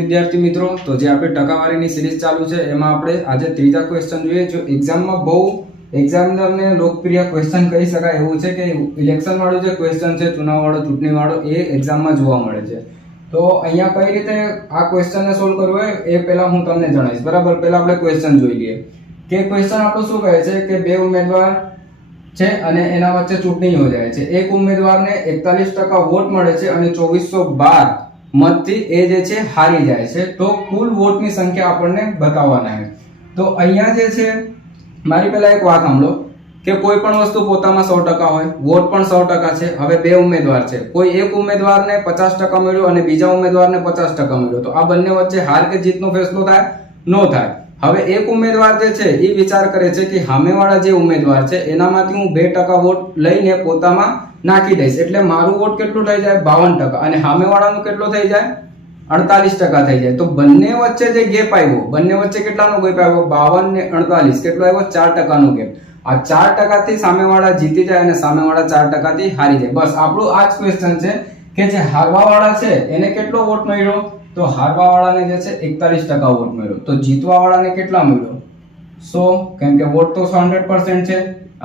વિદ્યાર્થી મિત્રો, તો જે આપણે ટકાવારીની સિરીઝ ચાલુ છે એમાં આપણે આજે ત્રીજા ક્વેશ્ચન જોઈએ. જો એક્ઝામમાં બહુ એક્ઝામિનરને લોકપ્રિય ક્વેશ્ચન કહી શકાય એવું છે કે ઇલેક્શન વાળું જે ક્વેશ્ચન છે, ચુનાવ વાળો, ચૂંટણી વાળો, એ એક્ઝામમાં જોવા મળે છે. તો અહીંયા કઈ રીતે આ ક્વેશ્ચનને સોલ્વ કરવું હોય એ પહેલા હું તમને જણાવીશ. બરાબર, પહેલા આપણે ક્વેશ્ચન જોઈ લઈએ કે ક્વેશ્ચન આપણું શું કહે છે કે બે ઉમેદવાર છે અને એના વચ્ચે ચૂંટણી યોજાય છે. એક ઉમેદવારને 41% વોટ મળે છે અને 2412 મતથી એ જે છે હારી જાય છે. તો કુલ વોટની સંખ્યા આપણને બતાવવાના છે. તો અહીંયા જે છે મારી પહેલા એક વાત સાંભળો કે કોઈ પણ વસ્તુ પોતામાં 100% હોય, વોટ પણ 100% છે. હવે બે ઉમેદવાર છે, કોઈ એક ઉમેદવારને 50% મળ્યો અને બીજા ઉમેદવારને 50% મળ્યો, તો આ બંને વચ્ચે હાર કે જીતનો ફેસલો થાય? નો થાય. હવે એક ઉમેદવાર જે છે એ વિચાર કરે છે કે સામેવાળા જે ઉમેદવાર છે એનામાંથી હું 2% વોટ લઈને પોતામાં નાખી દઈશ, એટલે મારું વોટ કેટલું થઈ જાય? 52%. અને સામેવાળાનું કેટલું થઈ જાય? 48% થઈ જાય. તો બંને વચ્ચે જે ગેપ આવ્યો, બંને વચ્ચે કેટલાનો ગેપ આવ્યો? 52 ને 48. કેટલો આવ્યો? 4%નો ગેપ. આ 4% થી સામેવાળા જીતી જાય અને સામેવાળા 4% થી હારી જાય. બસ આપણું આ જ ક્વેશ્ચન છે કે જે હારવાવાળા છે એને કેટલો વોટ મળ્યો? તો હારવાવાળાને જે છે 41% વોટ મળ્યો. તો જીતવાવાળાને કેટલા મળ્યો? 100, કેમ કે વોટ તો 100% છે.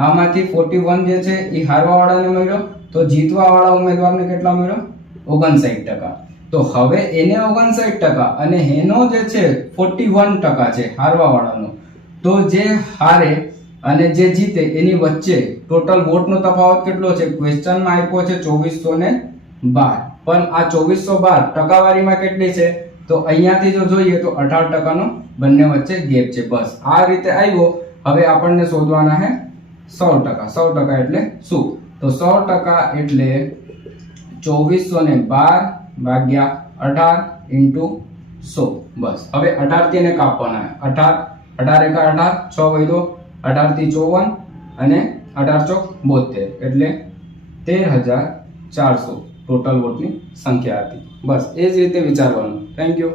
આમાંથી 41 જે છે એ હારવાવાળાને મળ્યો. તો જીતવાવાળા ઉમેદવારને કેટલા મળ્યો? 59%. તો હવે એને 59% અને એનો જે છે 41% છે હારવાવાળાનો. તો જે હારે અને જે જીતે એની વચ્ચે ટોટલ વોટનો તફાવત કેટલો છે? ક્વેશ્ચનમાં આપ્યો છે 2412. પણ આ 2412 ટકાવારીમાં કેટલી છે? તો અહીંયાથી જો જોઈએ તો 18%નો બંને વચ્ચે ગેપ છે. બસ આ રીતે આવ્યો. હવે આપણને શોધવાના છે 100%. 100% એટલે શું? તો 100% એટલે 2412 ભાગ્યા 18 ઇન્ટુ 100. બસ હવે 18 થી એને કાપવાના છે. 18 એકા 18, 6 વધ્યો, 18 થી 54 અને 18 ચોક 72, એટલે 13400 ટોટલ વોટની સંખ્યા હતી. બસ એ જ રીતે વિચારવાનું. Thank you.